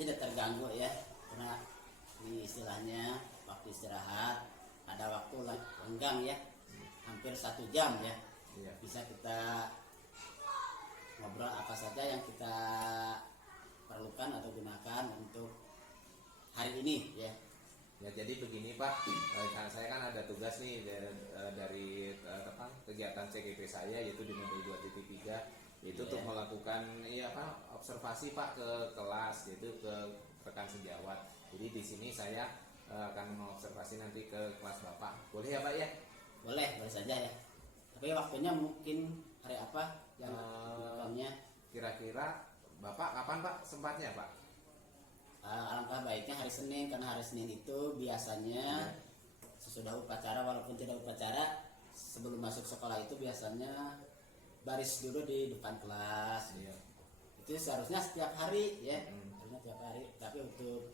tidak terganggu ya, karena ini istilahnya waktu istirahat, ada waktu lenggang ya, hampir 1 jam ya, Iya. bisa kita ngobrol apa saja yang kita perlukan atau gunakan untuk hari ini ya. Ya jadi begini Pak, saya kan ada tugas nih dari kegiatan CGP saya yaitu di modul 2.3 yaitu untuk melakukan observasi Pak ke kelas, yaitu ke rekan sejawat. Jadi di sini saya akan mengobservasi nanti ke kelas Bapak. Boleh ya Pak ya? Boleh saja ya. Tapi waktunya mungkin hari apa yang bukannya? Kira-kira Bapak kapan Pak sempatnya Pak? Alangkah baiknya hari Senin, karena hari Senin itu biasanya sesudah upacara, walaupun tidak upacara, sebelum masuk sekolah itu biasanya baris dulu di depan kelas. Iya. Itu seharusnya setiap hari ya, harusnya setiap hari. Tapi untuk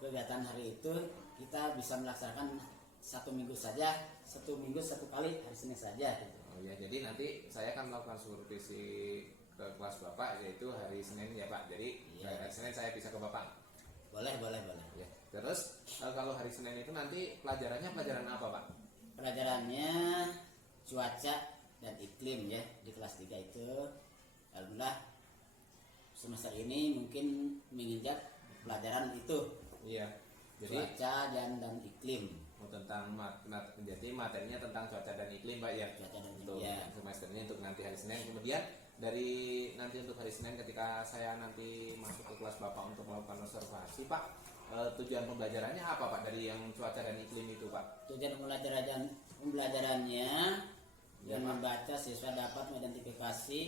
kegiatan hari itu kita bisa melaksanakan 1 minggu saja, 1 minggu 1 kali, hari Senin saja gitu. Oh ya, jadi nanti saya akan melakukan supervisi ke kelas Bapak yaitu hari Senin ya Pak. Jadi hari Senin saya bisa ke Bapak. Boleh. Ya. Terus kalau hari Senin itu nanti pelajarannya pelajaran apa Pak? Pelajarannya cuaca dan iklim ya, di kelas 3 itu. Alhamdulillah semester ini mungkin menginjak pelajaran itu. Iya. Jadi Cuaca dan iklim. tentang jadi materinya tentang cuaca dan iklim Pak ya. Cuaca dan iklim, Untuk ya. semesternya untuk nanti hari Senin. Kemudian dari nanti untuk hari Senin ketika saya nanti masuk ke kelas Bapak untuk melakukan observasi Pak, tujuan pembelajarannya apa Pak dari yang cuaca dan iklim itu Pak? Tujuan pembelajarannya dan membaca siswa dapat mengidentifikasi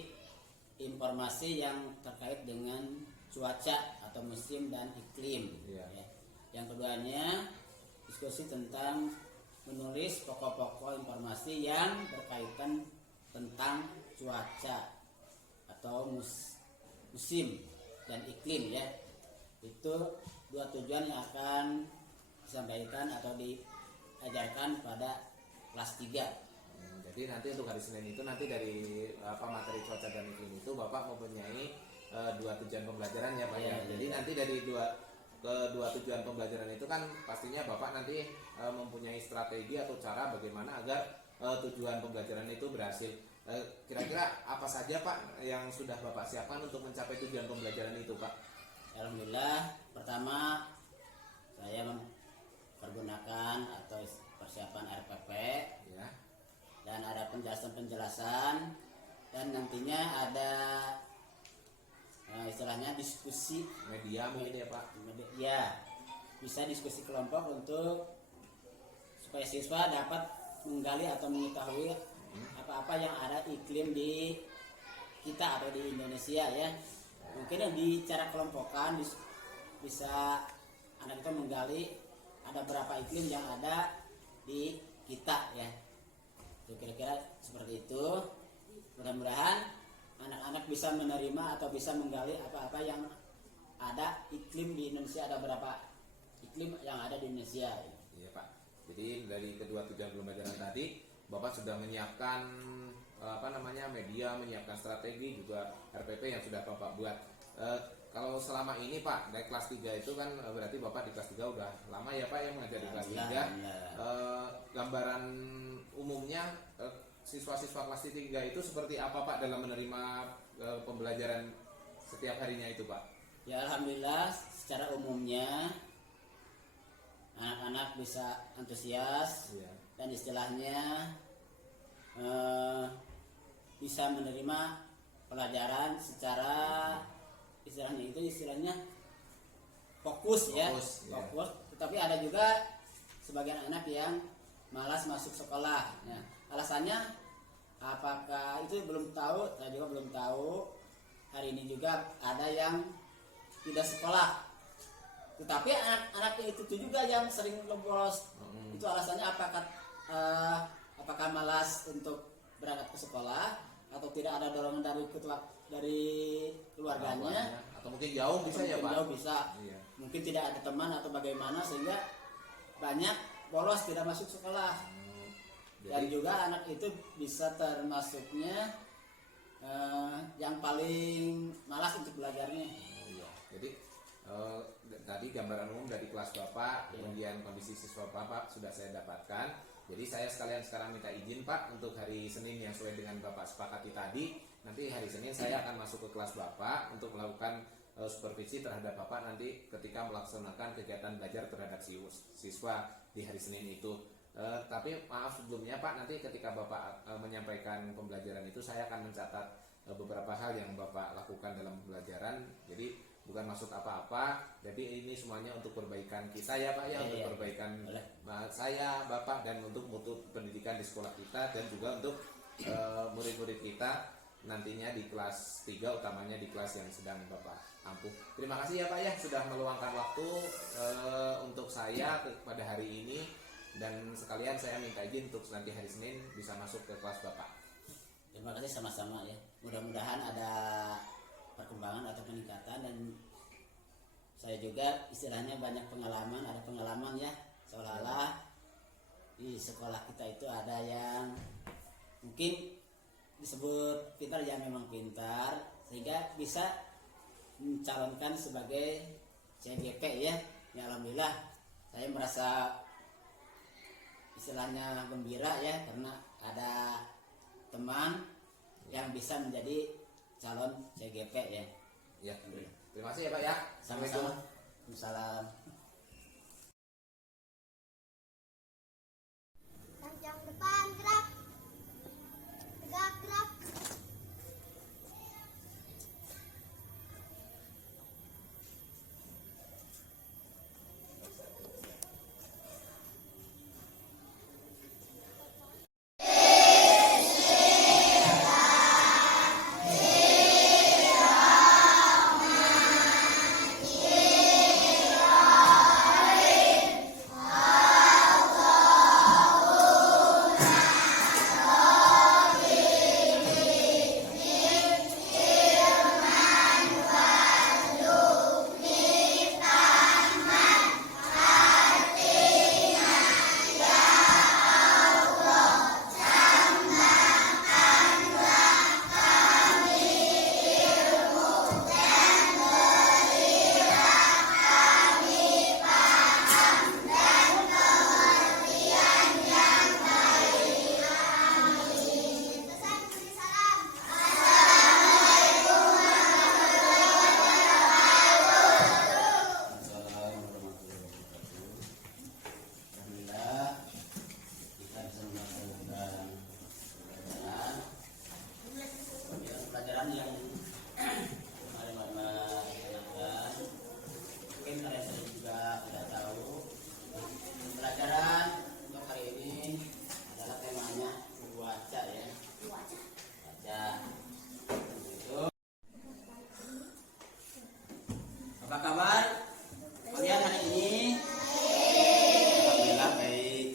informasi yang terkait dengan cuaca atau musim dan iklim. Iya. Ya. Yang keduanya diskusi tentang menulis pokok-pokok informasi yang berkaitan tentang cuaca atau musim dan iklim ya. Itu 2 tujuan yang akan disampaikan atau diajarkan pada kelas 3. Jadi nanti untuk hari Senin itu nanti dari materi cuaca dan iklim itu Bapak mempunyai 2 tujuan pembelajaran ya Pak ya. Jadi nanti dari kedua tujuan pembelajaran itu kan pastinya Bapak nanti mempunyai strategi atau cara bagaimana agar tujuan pembelajaran itu berhasil. Kira-kira apa saja Pak yang sudah Bapak siapkan untuk mencapai tujuan pembelajaran itu Pak? Alhamdulillah, pertama saya mempergunakan atau persiapan RPP Ya. dan ada penjelasan dan nantinya ada istilahnya diskusi Media mungkin ya Pak? ya, bisa diskusi kelompok untuk supaya siswa dapat menggali atau mengetahui apa-apa yang ada iklim di kita atau di Indonesia ya. Mungkin yang di cara kelompokan bisa anak itu menggali ada berapa iklim yang ada di kita ya. Itu kira-kira seperti itu. Mudah-mudahan anak-anak bisa menerima atau bisa menggali apa-apa yang ada iklim di Indonesia, ada berapa iklim yang ada di Indonesia. Iya Pak. Jadi dari kedua tujuan pembelajaran tadi Bapak sudah menyiapkan media, menyiapkan strategi juga RPP yang sudah Bapak buat. Kalau selama ini Pak dari kelas 3 itu kan berarti Bapak di kelas 3 udah lama ya Pak yang mengajar di kelas 3. Gambaran umumnya siswa-siswa kelas 3 itu seperti apa Pak dalam menerima pembelajaran setiap harinya itu Pak? Ya alhamdulillah secara umumnya anak-anak bisa antusias dan istilahnya bisa menerima pelajaran secara istilahnya fokus. Fokus. Tetapi ada juga sebagian anak yang malas masuk sekolah. Ya. Alasannya apakah itu belum tahu, saya juga belum tahu. Hari ini juga ada yang tidak sekolah. Tetapi anak-anak itu juga yang sering bolos. Itu alasannya apakah malas untuk berangkat ke sekolah atau tidak ada dorongan dari keluarganya atau mungkin jauh bisa ya Pak? Jauh bisa. Iya. Mungkin tidak ada teman atau bagaimana sehingga banyak bolos tidak masuk sekolah. Dan juga anak itu bisa termasuknya yang paling malas untuk belajarnya. Iya. Jadi tadi gambaran umum dari kelas Bapak, kemudian kondisi siswa Bapak sudah saya dapatkan. Jadi saya sekalian sekarang minta izin Pak untuk hari Senin yang sesuai dengan Bapak sepakati tadi. Nanti hari Senin saya akan masuk ke kelas Bapak untuk melakukan supervisi terhadap Bapak nanti ketika melaksanakan kegiatan belajar terhadap siswa di hari Senin itu. Tapi maaf sebelumnya Pak, nanti ketika Bapak menyampaikan pembelajaran itu saya akan mencatat beberapa hal yang Bapak lakukan dalam pembelajaran. Jadi bukan maksud apa-apa, jadi ini semuanya untuk perbaikan kita ya Pak ya, untuk perbaikan saya, Bapak, dan untuk mutu pendidikan di sekolah kita, dan juga untuk murid-murid kita nantinya di kelas 3, utamanya di kelas yang sedang Bapak ampuh. Terima kasih ya Pak ya sudah meluangkan waktu untuk saya pada hari ini, dan sekalian saya minta izin untuk nanti hari Senin bisa masuk ke kelas Bapak. Terima kasih, sama-sama ya. Mudah-mudahan ada perkembangan atau peningkatan, dan saya juga istilahnya banyak pengalaman, ada pengalaman ya, seolah-olah di sekolah kita itu ada yang mungkin disebut pintar, ya memang pintar, sehingga bisa mencalonkan sebagai CGP ya. Ya alhamdulillah saya merasa istilahnya gembira ya, karena ada teman yang bisa menjadi calon CGP ya. Ya, terima kasih ya Pak ya. Sama-sama. Waalaikumsalam. Panjang depan gerak. Tegak gerak. Apa kabar kalian hari ini? Alhamdulillah baik.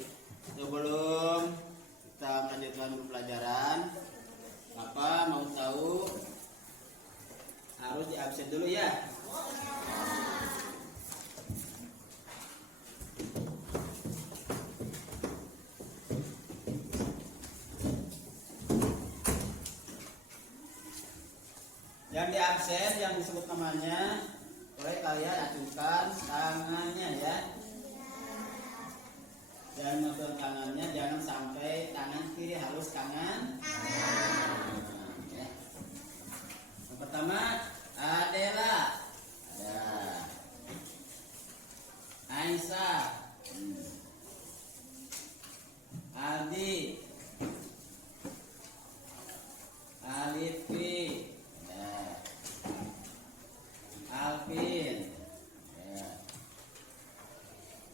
Sebelum kita melanjutkan pelajaran, Bapak mau tahu harus di absen dulu ya. Yang di absen, yang disebut namanya, boleh kalian acungkan tangannya ya. Dan memegang tangannya, jangan sampai tangan kiri halus tangan. Ya. Yang pertama, Adela, ada Aisyah, Aldi, Alifi, Alvin,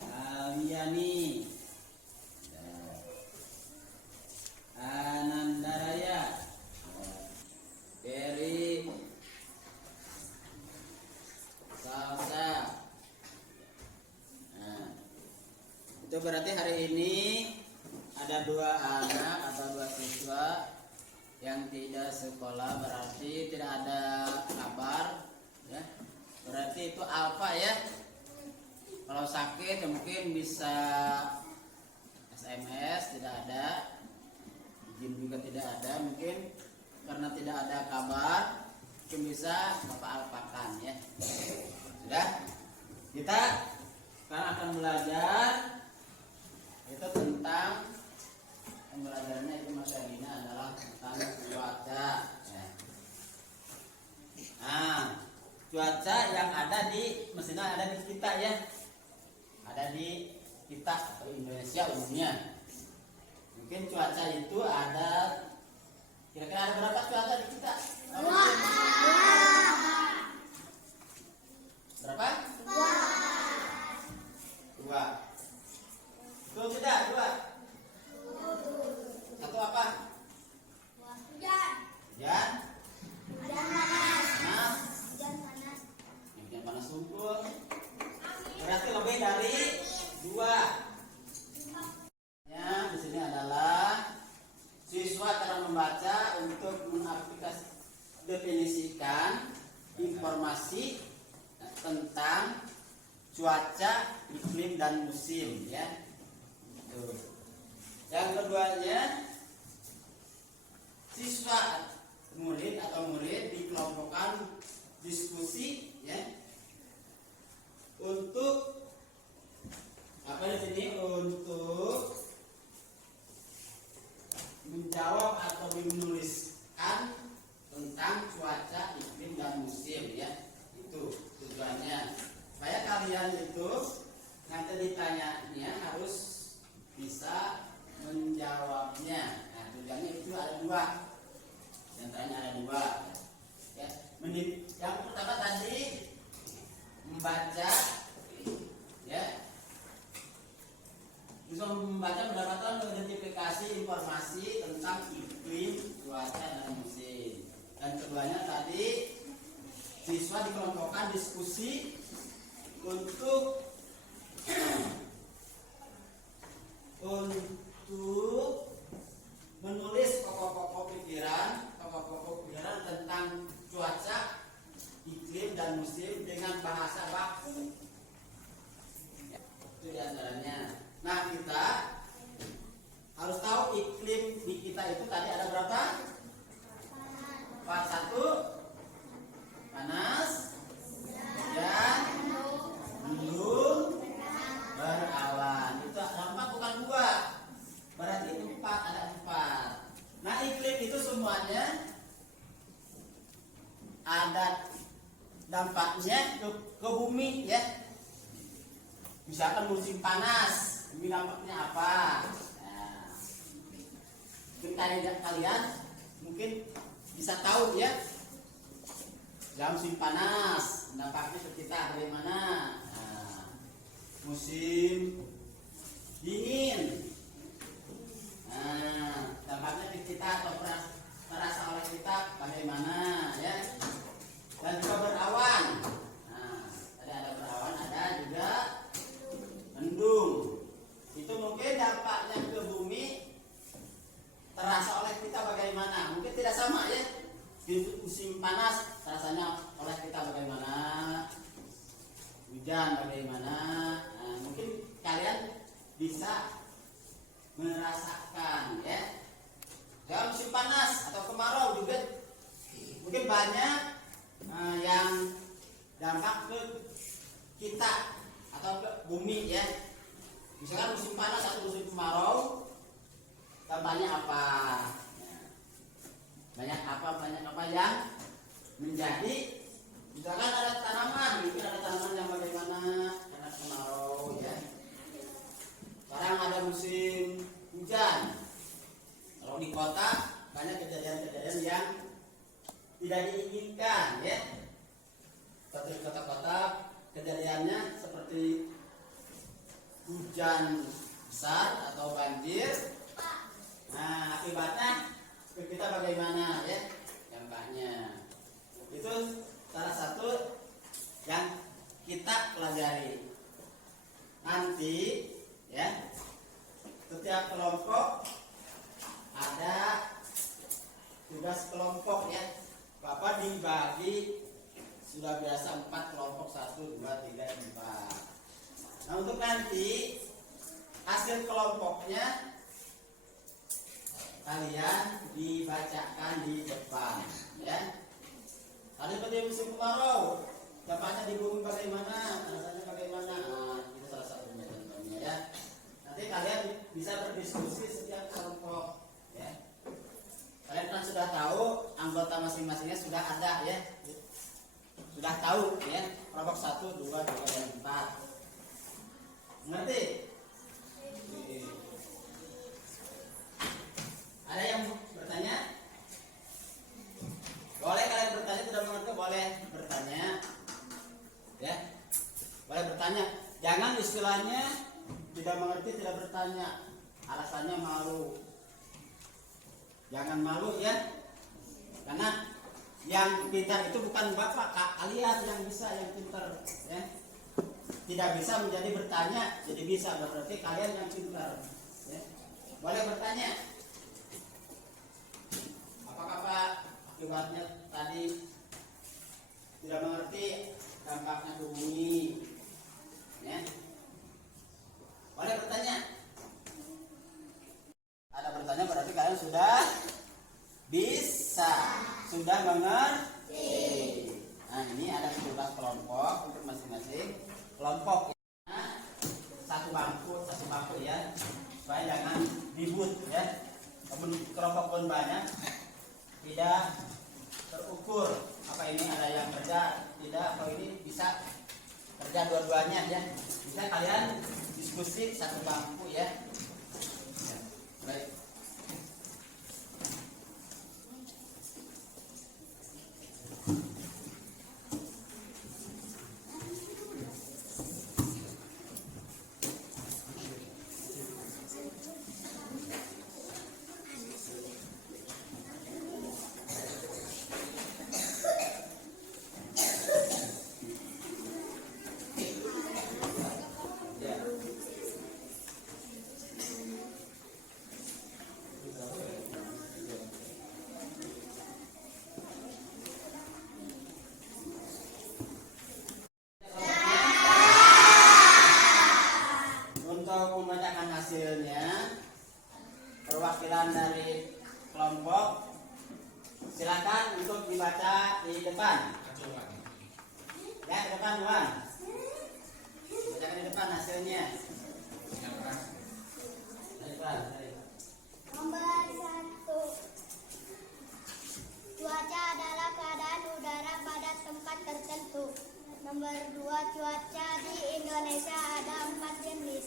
Aliani, Anandaraya, Eri, Salsa. Nah, itu berarti hari ini ada 2 anak atau 2 siswa yang tidak sekolah, berarti tidak ada kabar ya. Berarti itu alfa ya. Kalau sakit ya mungkin bisa SMS, tidak ada izin juga tidak ada, mungkin karena tidak ada kabar mungkin bisa Bapak alfakan ya. Sudah? Kita sekarang akan belajar itu tentang pembelajarannya itu materinya adalah tentang cuaca. Ya. Nah, cuaca yang ada di mesinnya ada di kita ya, ada di kita atau Indonesia umumnya. Mungkin cuaca itu ada kira-kira ada berapa cuaca di kita? Berapa? Dua. Betul tidak? Dua. Satu apa? Hujan. Hujan. Hujan panas. Panas. Hujan panas. Hujan panas sungguh. Berarti lebih dari dua. Ya, di sini adalah siswa cara membaca untuk mengaplikasi definisikan informasi tentang cuaca, iklim dan musim ya. Tuh. Yang keduanya siswa murid atau murid dikelompokkan diskusi ya untuk apa di sini untuk menjawab atau menuliskan tentang cuaca, iklim dan musim ya. Itu tujuannya. Supaya kalian itu nanti ditanyanya harus bisa menjawabnya. Nah, tujuannya itu ada dua. Yang tanya ada dua. Ya. Yang pertama tadi membaca ya. Bisa membaca mendapatkan mengidentifikasi informasi tentang iklim, cuaca dan musim. Dan keduanya tadi siswa dikelompokkan diskusi untuk menulis pokok-pokok pikiran tentang cuaca, iklim dan musim dengan bahasa baku. Itu diantaranya. Nah, kita harus tahu iklim di kita itu tadi ada berapa? Part 1 panas, hujan, mendung, berawan. Itu ada 4 bukan 2. Berarti itu 4, ada 4. Nah, iklim itu semuanya ada dampaknya ke bumi ya. Misalkan musim panas, ini dampaknya apa? Nah, mungkin kalian mungkin bisa tahu ya. Dalam musim panas, dampaknya ke kita bagaimana? Nah, musim dingin, nah, dampaknya ke kita atau terasa oleh kita bagaimana ya? Dan juga berawan. Nah, ada berawan, ada juga mendung. Itu mungkin dampaknya ke bumi terasa oleh kita bagaimana? Mungkin tidak sama ya. Di musim panas rasanya oleh kita bagaimana? Hujan bagaimana? Nah, mungkin kalian bisa merasakan ya. Dalam musim panas atau kemarau juga mungkin banyak yang dampak ke kita atau ke bumi ya. Misalkan musim panas atau musim kemarau, dampaknya apa? Banyak apa yang menjadi, misalkan ada tanaman, mungkin ada tanaman yang bagaimana karena kemarau ya. Sekarang ada musim hujan. Kalau di kota banyak kejadian-kejadian yang tidak diinginkan ya. Seperti kota-kota kejadiannya seperti hujan besar atau banjir. Nah, akibatnya kita bagaimana ya dampaknya. Itu salah satu yang kita pelajari. Nanti ya, setiap kelompok ada tugas kelompok ya. Bapak dibagi sudah biasa 4 kelompok, 1, 2, 3, 4. Nah, untuk nanti hasil kelompoknya kalian dibacakan di depan ya. Tadi seperti musim kemarau, dampaknya di bumi bagaimana, rasanya bagaimana. Nah, itu salah satunya contohnya ya. Nanti kalian bisa berdiskusi setiap kelompok ya. Kalian kan sudah tahu anggota masing-masingnya sudah ada ya. Sudah tahu ya, kelompok 1, 2, 3, dan 4. Ngerti? Ada yang bertanya? Boleh kalian bertanya, tidak mengerti boleh bertanya. Ya. Boleh bertanya. Jangan istilahnya tidak mengerti tidak bertanya. Alasannya malu. Jangan malu ya. Karena yang pintar itu bukan bapak, kalian yang bisa, yang pintar ya. Tidak bisa menjadi bertanya, jadi bisa, berarti kalian yang pintar ya. Boleh bertanya. Apakah Pak akibatnya tadi tidak mengerti dampaknya ke bumi ya? Boleh bertanya. Ada bertanya berarti kalian sudah bisa, sudah mengerti. Nah, ini ada 17 kelompok untuk masing-masing kelompok ya. Satu bangku ya, supaya jangan ribut ya. Kelompok pun banyak, tidak terukur. Apa ini ada yang kerja, tidak, apa ini bisa kerja dua-duanya ya. Bisa kalian diskusi satu bangku ya. Baik. Untuk membacakan hasilnya, perwakilan dari kelompok silakan untuk dibaca di depan. Ya, ke depan, Wan. Bacakan di depan hasilnya. Di depan. Nomor 1. Cuaca adalah keadaan udara pada tempat tertentu. Nomor 2. Cuaca di Indonesia ada 4 jenis.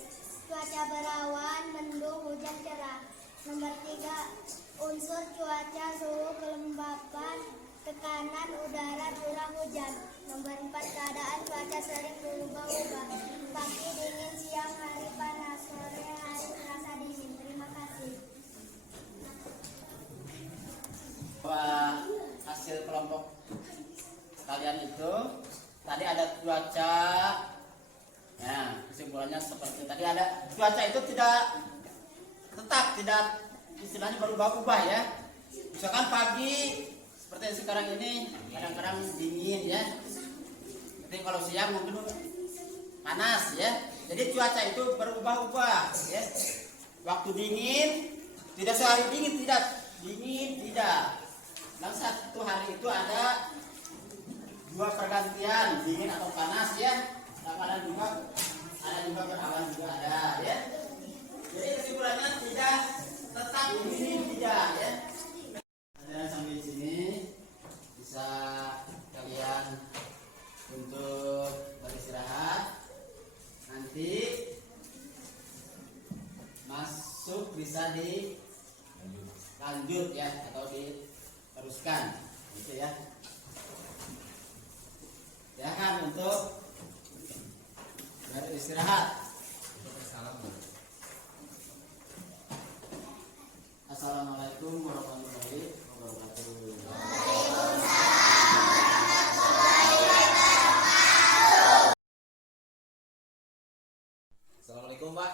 Cuaca berawan, mendung, hujan cerah. Nomor 3. Unsur cuaca, suhu, kelembapan, tekanan udara, curah hujan. Nomor 4. Keadaan cuaca sering berubah-ubah. Pagi dingin, siang hari panas, sore hari terasa dingin. Terima kasih. Hasil kelompok kalian itu tadi ada cuaca. Nah, kesimpulannya seperti tadi ada cuaca itu tidak tetap, tidak istilahnya berubah-ubah ya. Misalkan pagi seperti yang sekarang ini kadang-kadang dingin ya. Tapi kalau siang mungkin panas ya. Jadi cuaca itu berubah-ubah ya. Waktu dingin tidak sehari dingin, tidak dingin, tidak. Dan satu hari itu ada 2 pergantian, dingin atau panas ya. Kadang ada juga berawan juga ada ya. Jadi kesimpulannya tidak tetap dingin, tidak ya. Dan sampai di sini bisa kalian untuk beristirahat. Nanti masuk bisa dilanjut ya, atau diteruskan gitu ya. Silakan untuk beristirahat. Assalamualaikum warahmatullahi wabarakatuh. Assalamualaikum Pak.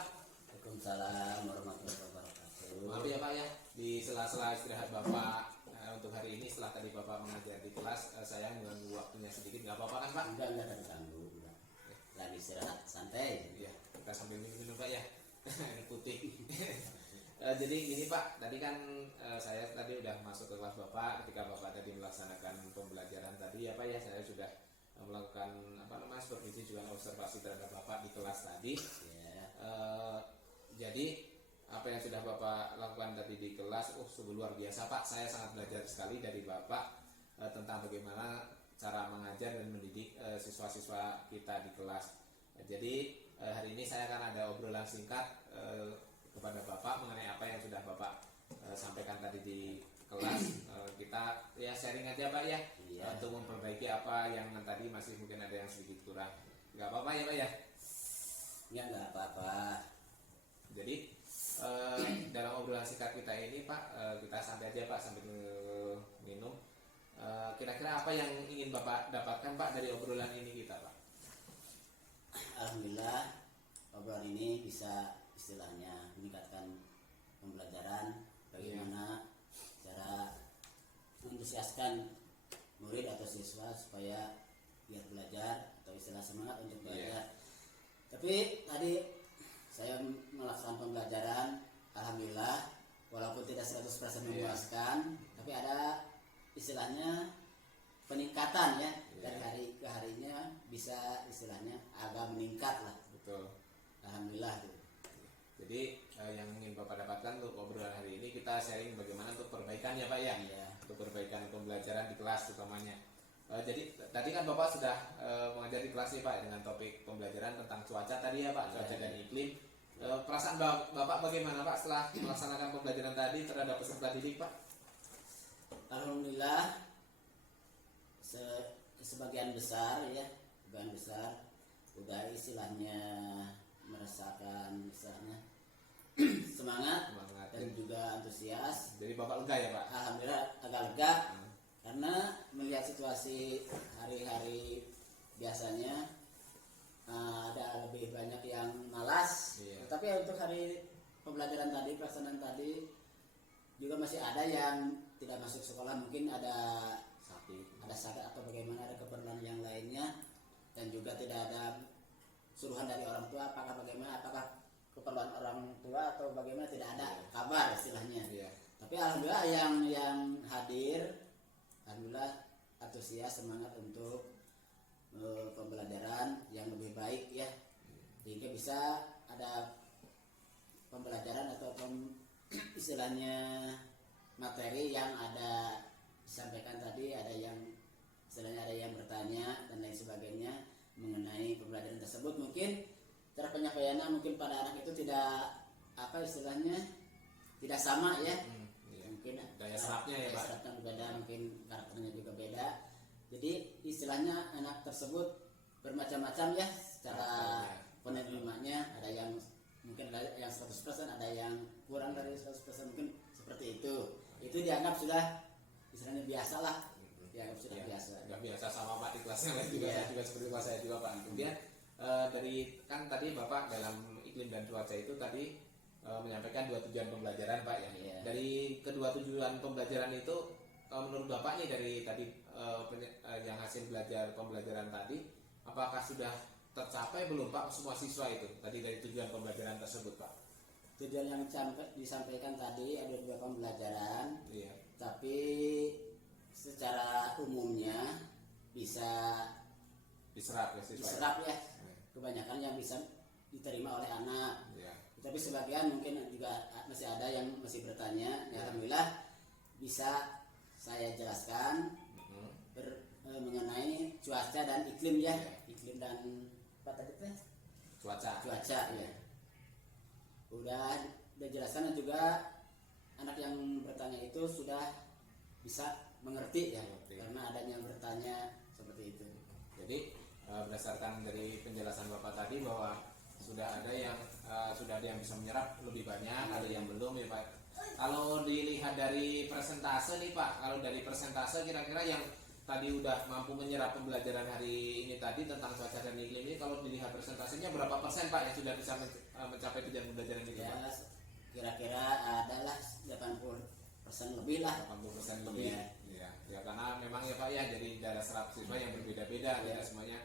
Waalaikumsalam warahmatullahi wabarakatuh. Maaf ya Pak ya, di sela-sela istirahat Bapak untuk hari ini setelah tadi Bapak mengajar di kelas, saya mengganggu waktunya sedikit, nggak apa-apa kan Pak? Enggak ada ganggu. Lagi istirahat santai. Iya, kita sambil minum Pak ya, air putih. Jadi gini Pak, tadi kan saya tadi udah masuk ke kelas Bapak. Ketika Bapak tadi melaksanakan pembelajaran tadi ya Pak ya, saya sudah melakukan melakukan apa namanya supervisi juga observasi terhadap Bapak di kelas tadi. Ya. Jadi apa yang sudah Bapak lakukan tadi di kelas, sungguh luar biasa Pak. Saya sangat belajar sekali dari Bapak tentang bagaimana cara mengajar dan mendidik siswa-siswa kita di kelas. Jadi hari ini saya akan ada obrolan singkat kepada Bapak mengenai apa yang sudah Bapak sampaikan tadi di kelas. Kita ya sharing aja Pak ya, Iya. untuk memperbaiki apa yang tadi masih mungkin ada yang sedikit kurang. Nggak apa-apa ya Pak ya. Ya nggak apa-apa. Jadi dalam obrolan singkat kita ini Pak, kita santai aja Pak sambil minum. Kira-kira apa yang ingin Bapak dapatkan Pak dari obrolan ini kita Pak? Alhamdulillah obrolan ini bisa istilahnya meningkatkan pembelajaran, bagaimana cara mengantusiaskan murid atau siswa supaya biar belajar atau istilah semangat untuk belajar. Tapi tadi saya melaksanakan pembelajaran, alhamdulillah walaupun tidak 100% memuaskan, tapi ada istilahnya peningkatan ya, dari hari ke harinya bisa istilahnya agak meningkat lah. Betul. Alhamdulillah tuh. Jadi yang ingin Bapak dapatkan untuk obrolan hari ini, kita sharing bagaimana untuk perbaikan ya Pak ya, Iya. untuk perbaikan pembelajaran di kelas utamanya. Jadi tadi kan Bapak sudah mengajar di kelas nih Pak dengan topik pembelajaran tentang cuaca tadi ya Pak, cuaca dan iklim. Perasaan Bapak bagaimana Pak setelah melaksanakan pembelajaran tadi terhadap peserta didik Pak? Alhamdulillah sebagian besar ya, sebagian besar udah istilahnya merasakan istilahnya semangat dan juga antusias. Jadi Bapak lega ya Pak? Alhamdulillah agak lega karena melihat situasi hari-hari biasanya ada lebih banyak yang malas. Iya. Tetapi untuk hari pembelajaran tadi, pelaksanaan tadi juga masih ada yang tidak masuk sekolah, mungkin ada sakit atau bagaimana, ada keperluan yang lainnya, dan juga tidak ada suruhan dari orang tua apakah keperluan orang tua atau bagaimana, tidak ada kabar istilahnya. Iya. Tapi alhamdulillah yang hadir, alhamdulillah antusias, semangat untuk pembelajaran yang lebih baik ya, sehingga bisa ada pembelajaran atau istilahnya materi yang ada disampaikan tadi, ada yang istilahnya ada yang bertanya dan lain sebagainya mengenai pembelajaran tersebut. Mungkin cara penyampaiannya mungkin pada anak itu tidak istilahnya tidak sama ya. Iya. Mungkin Daya serapnya ya, daya Pak. serapnya beda, mungkin karakternya juga beda. Jadi istilahnya anak tersebut bermacam-macam ya secara penerimanya, ada yang mungkin ada yang 100%, ada yang kurang dari 100%, mungkin seperti itu. Itu dianggap sudah istilahnya biasa lah, dianggap sudah biasa. Sudah biasa sama Pak di kelasnya lain juga, Iya. saya juga seperti kelas saya juga Pak. Kemudian dari kan tadi Bapak dalam iklim dan cuaca itu tadi menyampaikan 2 tujuan pembelajaran Pak ya. Iya. Dari kedua tujuan pembelajaran itu menurut Bapak nih dari tadi yang hasil pembelajaran tadi, apakah sudah tercapai belum Pak semua siswa itu tadi dari tujuan pembelajaran tersebut Pak? Tujuan yang disampaikan tadi ada 2 pembelajaran, Iya. tapi secara umumnya bisa Diserap ya siswa. diserap ya, Iya. kebanyakan yang bisa diterima oleh anak. Iya. Tapi sebagian mungkin juga masih ada yang masih bertanya. Ya, alhamdulillah bisa saya jelaskan mengenai cuaca dan iklim ya. Iklim dan apa tadi teh? Cuaca ya. Udah jelaskan, dan juga anak yang bertanya itu sudah bisa mengerti ya, karena adanya bertanya seperti itu. Jadi berdasarkan dari penjelasan Bapak tadi bahwa sudah ada yang bisa menyerap lebih banyak, ada yang belum ya Pak. Kalau dilihat dari persentase nih Pak, kalau dari persentase kira-kira yang tadi udah mampu menyerap pembelajaran hari ini tadi tentang cuaca dan iklim ini, kalau dilihat persentasenya berapa persen Pak yang sudah bisa mencapai tujuan pembelajaran ini Ya, Pak? kira-kira adalah 80% lebih lah. 80% lebih. Iya. Ya karena memang ya Pak ya, jadi daya serap siswa yang berbeda-beda, tidak semuanya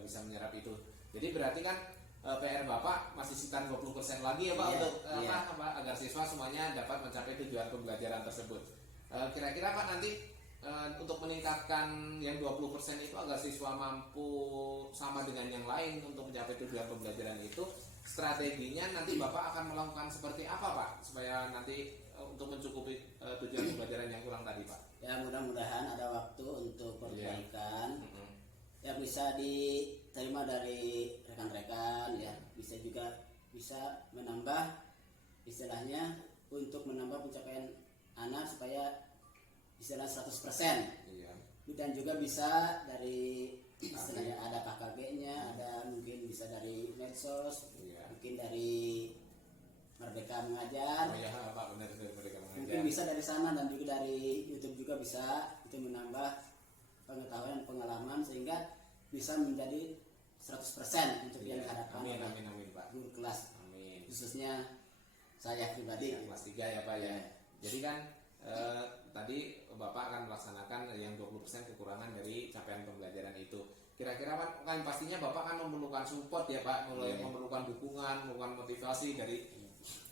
bisa menyerap itu. Jadi berarti kan PR Bapak masih sekitar 20% lagi ya Pak, Iya, untuk iya. agar siswa semuanya dapat mencapai tujuan pembelajaran tersebut. Kira-kira Pak nanti untuk meningkatkan yang 20% itu agar siswa mampu sama dengan yang lain untuk mencapai tujuan pembelajaran itu, strateginya nanti Bapak akan melakukan seperti apa Pak supaya nanti untuk mencukupi tujuan pembelajaran yang kurang tadi Pak? Ya mudah-mudahan ada waktu untuk perbaikan. Mm-mm. Ya bisa diterima dari rekan-rekan, ya bisa juga bisa menambah istilahnya untuk menambah pencapaian anak supaya istilah 100%. Iya. Dan juga bisa dari istilahnya ada KKG-nya, ada mungkin bisa dari medsos, Iya. mungkin dari Merdeka Mengajar, Oh ya Pak, benar dari mereka mungkin mengajar. bisa dari sana dan juga dari YouTube juga bisa, itu menambah pengetahuan dan pengalaman sehingga bisa menjadi 100% untuk yang Iya. diharapkan Amin, oleh amin, amin Pak. guru kelas, Amin. khususnya saya pribadi. Kelas 3 ya Pak ya. Jadi kan tadi Bapak akan melaksanakan yang 20% kekurangan dari capaian pembelajaran itu. Kira-kira kan pastinya Bapak akan memerlukan support ya Pak, mulai memerlukan dukungan, memerlukan motivasi dari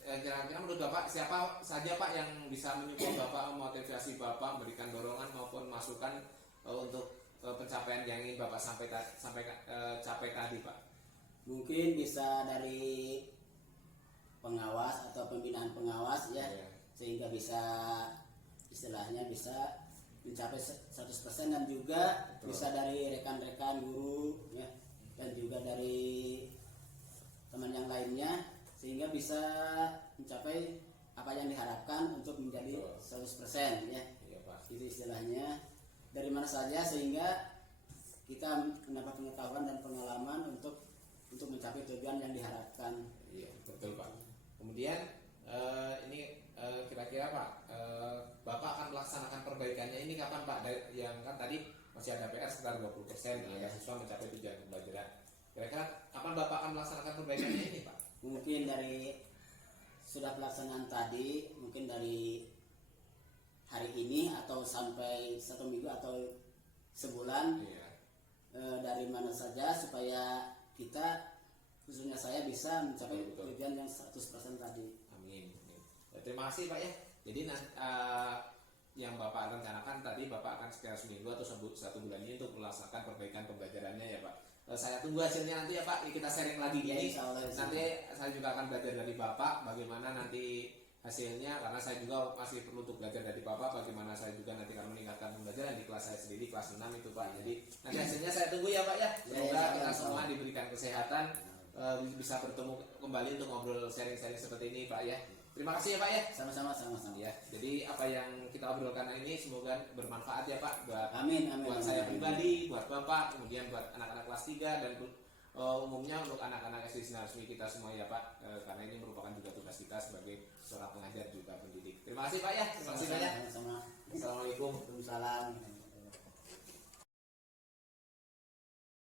kira-kira menurut Bapak siapa saja Pak yang bisa menyupport Bapak, memotivasi Bapak, memberikan dorongan maupun masukan untuk pencapaian yang ingin Bapak capai tadi Pak? Mungkin bisa dari pengawas atau pembinaan pengawas ya, Iya. sehingga bisa istilahnya bisa mencapai 100% dan juga Betul. bisa dari rekan-rekan guru ya, dan juga dari teman yang lainnya sehingga bisa mencapai apa yang diharapkan untuk menjadi Betul. 100% ya. Iya Pak. Itu istilahnya dari mana saja sehingga kita mendapat pengetahuan dan pengalaman untuk mencapai tujuan yang diharapkan. Iya betul Pak. Kemudian ini kira-kira Pak, Bapak akan melaksanakan perbaikannya ini kapan Pak? Yang kan tadi masih ada PR sekitar 20% agar siswa mencapai tujuan pembelajaran. Kira-kira kapan Bapak akan melaksanakan perbaikannya ini Pak? Mungkin dari sudah pelaksanaan tadi, mungkin dari hari ini atau sampai 1 minggu atau sebulan, Iya. dari mana saja supaya kita khususnya saya bisa mencapai Betul. tujuan yang 100% tadi. Amin. Ya, terima kasih Pak ya. Jadi yang Bapak rencanakan tadi Bapak akan sekitar seminggu atau 1 bulan ini untuk melaksanakan perbaikan pembelajarannya ya Pak. Saya tunggu hasilnya nanti ya Pak. Kita sharing lagi Ya, gini. insya Allah. Nanti saya juga akan belajar dari Bapak bagaimana nanti hasilnya, karena saya juga masih perlu untuk belajar dari Bapak bagaimana saya juga nanti akan meningkatkan pembelajaran di kelas saya sendiri, kelas 6 itu Pak. Jadi nanti hasilnya saya tunggu ya Pak ya. Semoga ya, kita insya semua Allah. diberikan kesehatan, bisa bertemu kembali untuk ngobrol sharing-sharing seperti ini Pak ya. Terima kasih ya Pak ya. Sama-sama. Ya, jadi apa yang kita obrolkan ini semoga bermanfaat ya Pak buat Amin. buat saya pribadi, buat Bapak, kemudian buat anak-anak kelas 3 dan umumnya untuk anak-anak SD Sinar Resmi kita semua ya Pak, karena ini merupakan juga tugas kita sebagai seorang pengajar juga pendidik. Terima kasih Pak ya. Terima kasih banyak. Sama-sama. Assalamualaikum. Waalaikumsalam.